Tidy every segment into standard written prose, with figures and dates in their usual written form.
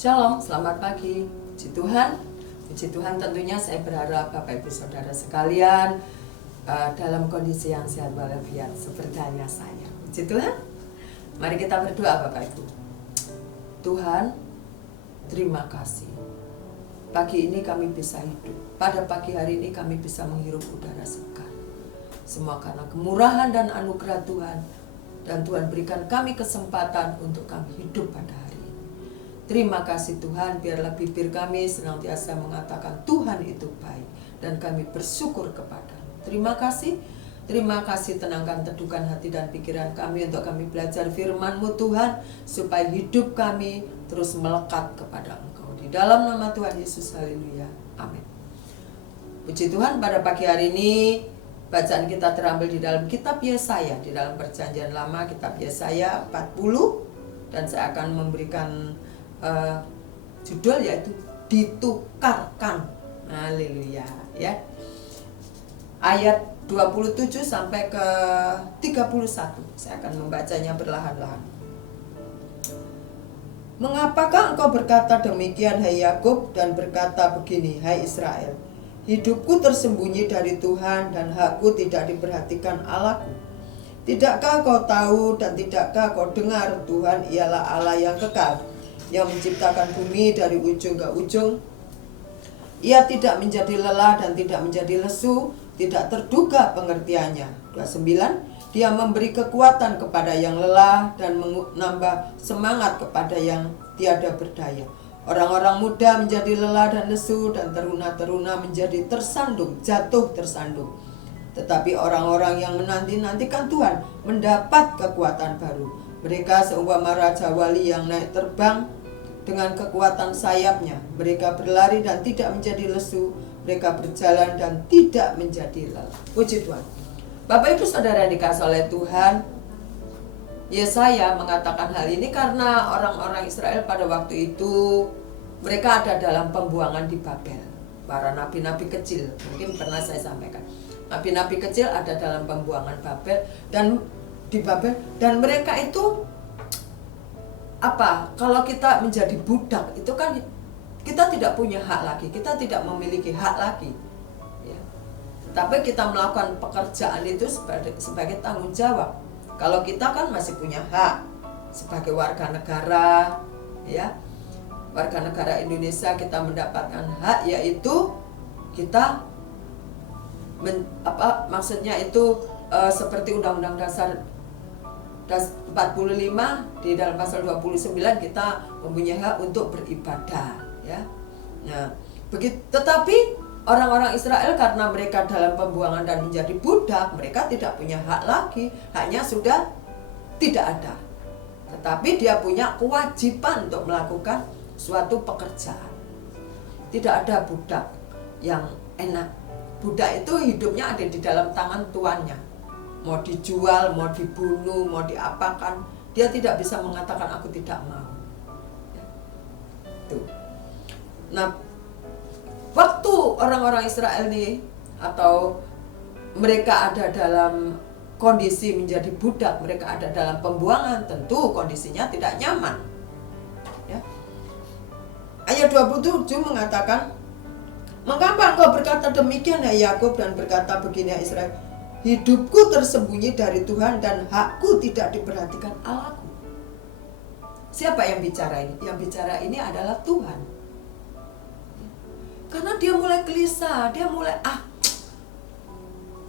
Shalom, selamat pagi. Puji Tuhan. Puji Tuhan, tentunya saya berharap Bapak Ibu Saudara sekalian dalam kondisi yang sehat walafiat seperti hanya saya. Puji Tuhan. Mari kita berdoa Bapak Ibu. Tuhan, terima kasih. Pagi ini kami bisa hidup. Pada pagi hari ini kami bisa menghirup udara segar. Semua karena kemurahan dan anugerah Tuhan. Dan Tuhan berikan kami kesempatan untuk kami hidup pada hari ini. Terima kasih Tuhan, biarlah bibir kami senantiasa mengatakan Tuhan itu baik. Dan kami bersyukur kepada-Mu. Terima kasih, tenangkan teduhkan hati dan pikiran kami untuk kami belajar firman-Mu Tuhan. Supaya hidup kami terus melekat kepada Engkau. Di dalam nama Tuhan Yesus, haleluya, amin. Puji Tuhan, pada pagi hari ini bacaan kita terambil di dalam kitab Yesaya. Di dalam perjanjian lama kitab Yesaya 40. Dan saya akan memberikan judul yaitu ditukarkan. Haleluya, ya. Ayat 27 sampai ke 31. Saya akan membacanya perlahan-lahan. Mengapakah engkau berkata demikian, hai Yakub, dan berkata begini, hai Israel? Hidupku tersembunyi dari Tuhan dan hakku tidak diperhatikan Allahku. Tidakkah kau tahu dan tidakkah kau dengar Tuhan ialah Allah yang kekal, yang menciptakan bumi dari ujung ke ujung. Ia tidak menjadi lelah dan tidak menjadi lesu, tidak terduga pengertiannya. 29. Dia memberi kekuatan kepada yang lelah dan menambah semangat kepada yang tiada berdaya. Orang-orang muda menjadi lelah dan lesu, dan teruna-teruna menjadi tersandung, jatuh tersandung. Tetapi orang-orang yang menanti-nantikan Tuhan mendapat kekuatan baru. Mereka seumpama raja wali yang naik terbang dengan kekuatan sayapnya. Mereka berlari dan tidak menjadi lesu. Mereka berjalan dan tidak menjadi lelah. Puji Tuhan. Bapak Ibu Saudara yang dikasihi oleh Tuhan, Yesaya mengatakan hal ini karena orang-orang Israel pada waktu itu mereka ada dalam pembuangan di Babel. Para nabi-nabi kecil, mungkin pernah saya sampaikan. Nabi-nabi kecil ada dalam pembuangan Babel dan di Babel, dan mereka itu apa? Kalau kita menjadi budak itu kan kita tidak punya hak lagi, kita tidak memiliki hak lagi. Ya. Tapi kita melakukan pekerjaan itu sebagai tanggung jawab. Kalau kita kan masih punya hak sebagai warga negara, ya, warga negara Indonesia, kita mendapatkan hak yaitu kita maksudnya itu seperti Undang-Undang Dasar 45 di dalam pasal 29 kita mempunyai hak untuk beribadah, ya. Nah, begitu. Tetapi orang-orang Israel karena mereka dalam pembuangan dan menjadi budak, mereka tidak punya hak lagi, haknya sudah tidak ada. Tetapi dia punya kewajiban untuk melakukan suatu pekerjaan. Tidak ada budak yang enak. Budak itu hidupnya ada di dalam tangan tuannya. Mau dijual, mau dibunuh, mau diapakan, dia tidak bisa mengatakan aku tidak mau. Ya. Tuh. Nah, waktu orang-orang Israel ini atau mereka ada dalam kondisi menjadi budak, mereka ada dalam pembuangan, tentu kondisinya tidak nyaman. Ya. Ayat 27 mengatakan, mengapa engkau berkata demikian, hai Yakub, dan berkata begini, hai Israel? Hidupku tersembunyi dari Tuhan dan hakku tidak diperhatikan Allahku. Siapa yang bicara ini? Yang bicara ini adalah Tuhan. Karena dia mulai gelisah, dia mulai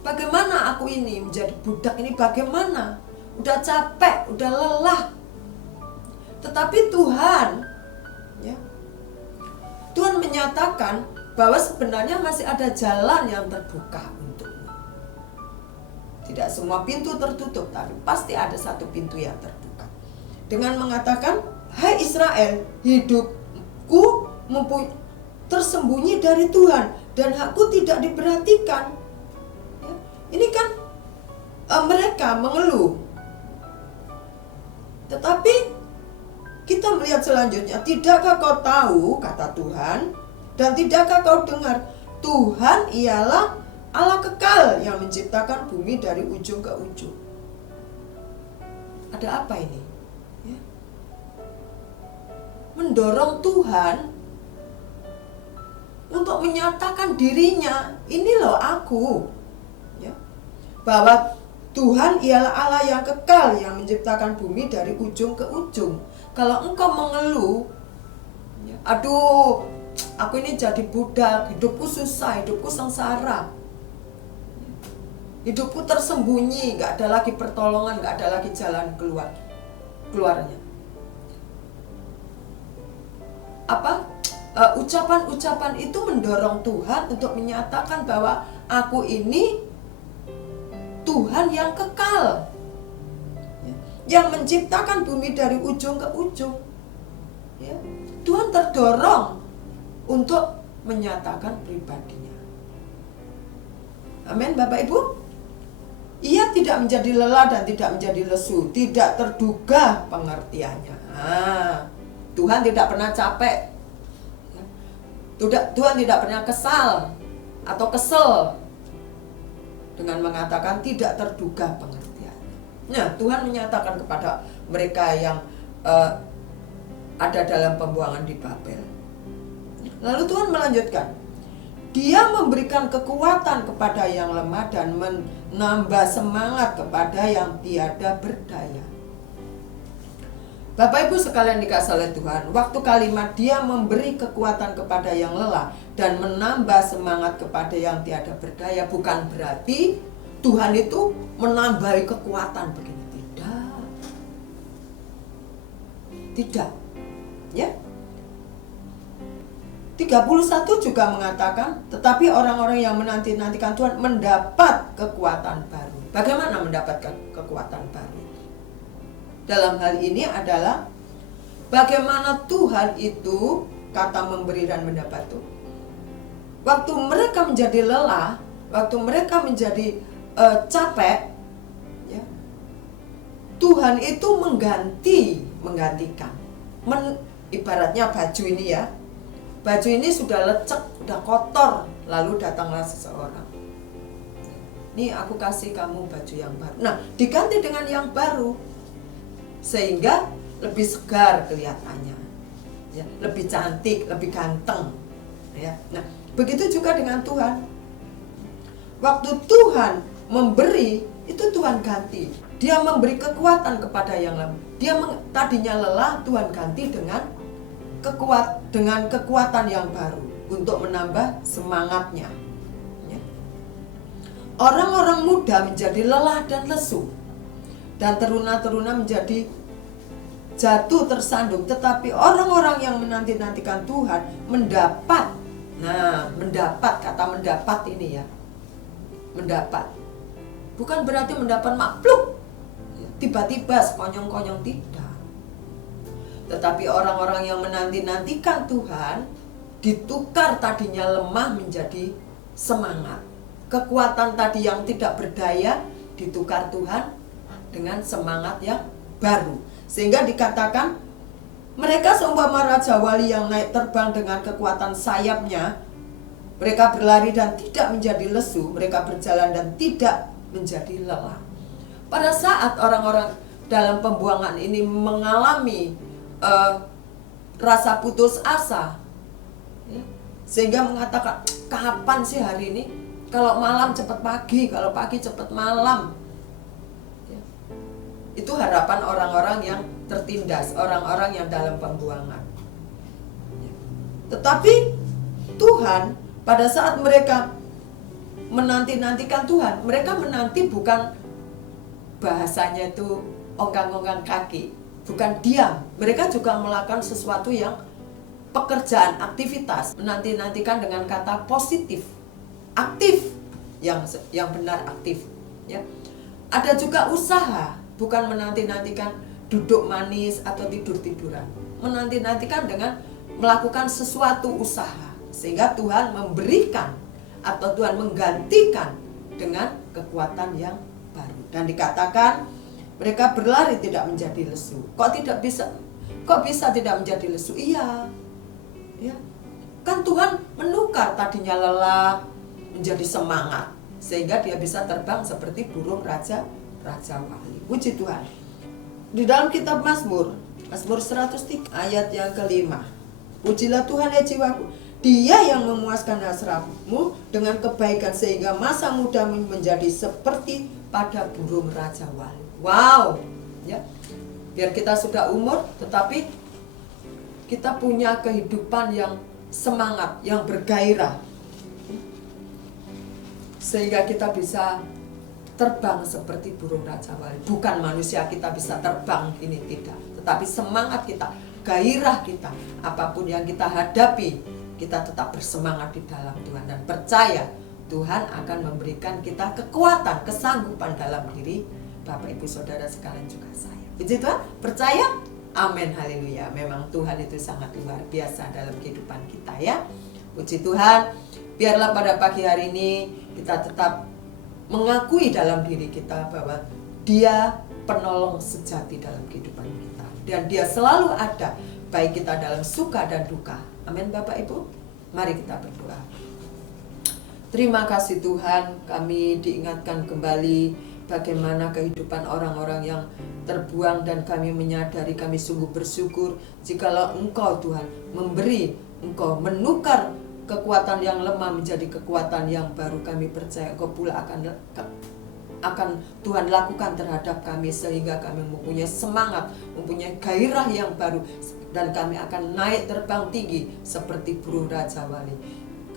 bagaimana aku ini menjadi budak ini, bagaimana? Udah capek, udah lelah. Tetapi Tuhan, ya, Tuhan menyatakan bahwa sebenarnya masih ada jalan yang terbuka untukmu. Tidak semua pintu tertutup, tapi pasti ada satu pintu yang terbuka. Dengan mengatakan, hai Israel, hidupku tersembunyi dari Tuhan dan hakku tidak diperhatikan. Ya, ini kan mereka mengeluh. Tetapi kita melihat selanjutnya, tidakkah kau tahu, kata Tuhan, dan tidakkah kau dengar, Tuhan ialah Allah kekal yang menciptakan bumi dari ujung ke ujung. Ada apa ini? Ya. mendorong Tuhan untuk menyatakan dirinya, ini loh aku, ya. Bahwa Tuhan ialah Allah yang kekal, yang menciptakan bumi dari ujung ke ujung. Kalau engkau mengeluh, ya, aduh, aku ini jadi budak, hidupku susah, hidupku sengsara, hidupku tersembunyi, gak ada lagi pertolongan, gak ada lagi jalan keluarnya. Ucapan-ucapan itu mendorong Tuhan untuk menyatakan bahwa aku ini Tuhan yang kekal, yang menciptakan bumi dari ujung ke ujung, ya. Tuhan terdorong untuk menyatakan pribadinya. Amin, Bapak Ibu. Ia tidak menjadi lelah dan tidak menjadi lesu, tidak terduga pengertiannya. Tuhan tidak pernah capek, Tuhan tidak pernah kesal atau kesel dengan mengatakan tidak terduga pengertiannya. Nah, Tuhan menyatakan kepada mereka yang ada dalam pembuangan di Babel. Lalu Tuhan melanjutkan, Dia memberikan kekuatan kepada yang lemah dan menambah semangat kepada yang tiada berdaya. Bapak Ibu sekalian dikasihi oleh Tuhan, waktu kalimat Dia memberi kekuatan kepada yang lelah dan menambah semangat kepada yang tiada berdaya, bukan berarti Tuhan itu menambahi kekuatan begini. Tidak. Ya. 31 juga mengatakan, tetapi orang-orang yang menanti-nantikan Tuhan mendapat kekuatan baru. Bagaimana mendapatkan kekuatan baru? Dalam hal ini adalah bagaimana Tuhan itu, kata memberi dan mendapat itu, waktu mereka menjadi lelah, waktu mereka menjadi capek, ya, Tuhan itu menggantikan. Ibaratnya baju ini ya, baju ini sudah lecek, sudah kotor, lalu datanglah seseorang. Nih aku kasih kamu baju yang baru. Nah, diganti dengan yang baru, sehingga lebih segar kelihatannya, ya, lebih cantik, lebih ganteng, ya. Nah, begitu juga dengan Tuhan. Waktu Tuhan memberi, itu Tuhan ganti. Dia memberi kekuatan kepada yang lemah. Dia tadinya lelah, Tuhan ganti dengan kekuatan yang baru untuk menambah semangatnya. Ya. Orang-orang muda menjadi lelah dan lesu, dan teruna-teruna menjadi jatuh tersandung. Tetapi orang-orang yang menanti-nantikan Tuhan mendapat. Nah, mendapat, kata mendapat ini ya, mendapat bukan berarti mendapat makhluk tiba-tiba sekonyong-konyong, tidak. Tetapi orang-orang yang menanti-nantikan Tuhan ditukar tadinya lemah menjadi semangat. Kekuatan tadi yang tidak berdaya ditukar Tuhan dengan semangat yang baru. Sehingga dikatakan mereka seumpama raja wali yang naik terbang dengan kekuatan sayapnya. Mereka berlari dan tidak menjadi lesu, mereka berjalan dan tidak menjadi lelah. Pada saat orang-orang dalam pembuangan ini mengalami rasa putus asa, ya, sehingga mengatakan, kapan sih hari ini? Kalau malam cepat pagi, kalau pagi cepat malam. Ya. Itu harapan orang-orang yang tertindas, orang-orang yang dalam pembuangan. Ya. Tetapi Tuhan, pada saat mereka menanti-nantikan Tuhan, mereka menanti bukan bahasanya itu ongkang-ongkang kaki, bukan diam. Mereka juga melakukan sesuatu yang pekerjaan, aktivitas, menanti-nantikan dengan kata positif, aktif, yang benar aktif. Ya. Ada juga usaha, bukan menanti-nantikan duduk manis atau tidur-tiduran. Menanti-nantikan dengan melakukan sesuatu usaha, sehingga Tuhan memberikan atau Tuhan menggantikan dengan kekuatan yang baru. Dan dikatakan mereka berlari tidak menjadi lesu. Kok bisa tidak menjadi lesu? Iya. Ya. Kan Tuhan menukar tadinya lelah menjadi semangat, sehingga dia bisa terbang seperti burung raja wali. Puji Tuhan. Di dalam kitab Mazmur Mazmur 103 ayat yang kelima. Pujilah Tuhan ya jiwaku, Dia yang memuaskan hasratmu dengan kebaikan sehingga masa mudamu menjadi seperti pada burung raja wali. Wow, ya. Biar kita sudah umur, tetapi kita punya kehidupan yang semangat, yang bergairah, sehingga kita bisa terbang seperti burung raja wali. Bukan manusia kita bisa terbang, ini tidak, tetapi semangat kita, gairah kita, apapun yang kita hadapi, kita tetap bersemangat di dalam Tuhan dan percaya Tuhan akan memberikan kita kekuatan, kesanggupan dalam diri Bapak Ibu Saudara sekalian juga saya. Puji Tuhan, percaya? Amin, haleluya. Memang Tuhan itu sangat luar biasa dalam kehidupan kita ya. Puji Tuhan, biarlah pada pagi hari ini kita tetap mengakui dalam diri kita bahwa Dia penolong sejati dalam kehidupan kita. Dan Dia selalu ada, baik kita dalam suka dan duka. Amin Bapak Ibu. Mari kita berdoa. Terima kasih Tuhan, kami diingatkan kembali bagaimana kehidupan orang-orang yang terbuang, dan kami menyadari, kami sungguh bersyukur jikalau Engkau Tuhan memberi, Engkau menukar kekuatan yang lemah menjadi kekuatan yang baru. Kami percaya Engkau pula akan Tuhan lakukan terhadap kami, sehingga kami mempunyai semangat, mempunyai gairah yang baru, dan kami akan naik terbang tinggi seperti burung raja wali.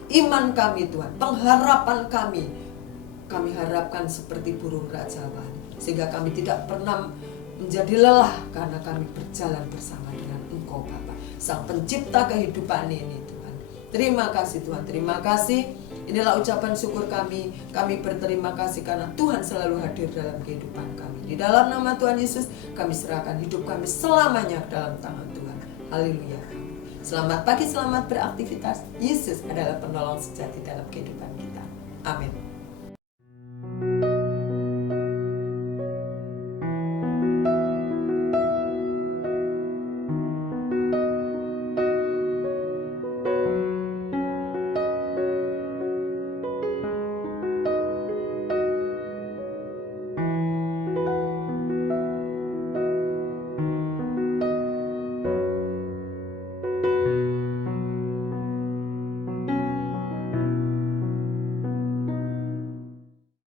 Iman kami Tuhan, pengharapan kami harapkan seperti burung raja wali, sehingga kami tidak pernah menjadi lelah karena kami berjalan bersama dengan Engkau Bapa, Sang Pencipta kehidupan ini Tuhan. Terima kasih Tuhan, terima kasih. Inilah ucapan syukur kami. Kami berterima kasih karena Tuhan selalu hadir dalam kehidupan kami. Di dalam nama Tuhan Yesus, kami serahkan hidup kami selamanya dalam tangan Tuhan. Haleluya. Selamat pagi, selamat beraktivitas. Yesus adalah penolong sejati dalam kehidupan kita. Amin.